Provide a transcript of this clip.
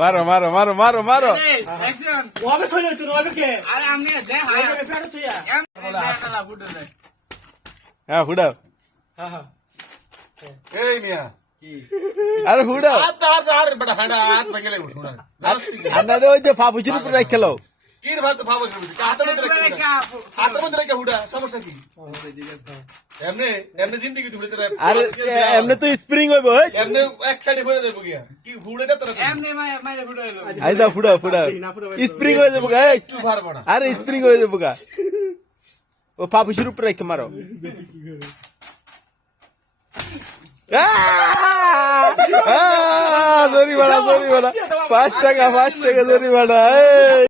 মারো মারো মারো মারো মারো হ্যাঁ হুডাও এই মিয়া আরে হুডাও আর আর আর বড় হাড়া আর ভাঙলে হুডাও আর না ওই যে ফাফুচির উপর রাখ খেলো কি রে ভাত ভাবো হাতের মধ্যে রেখে হুডা হাতের মধ্যে রেখে হুডা সমস্যা কি এমনি এমনি জিন্দগি তুমি তোরা আরে এমনি তো স্প্রিং হইব ওই এমনি এক সাইডে ফেলে দেবো গিয়া কি হুড়েটা তোরা এমনি মাইরে ফুটে এলো আই দা ফুড়াও ফুড়াও স্প্রিং হয়ে যাবো গা এই একটু পারবো না আরে স্প্রিং হয়ে যাবো গা ও ফাপুচির উপরে রেখে মারো দড়ি বাড়া দড়ি বাড়া পাঁচ টাকা পাঁচ টাকা দড়ি বাড়া এই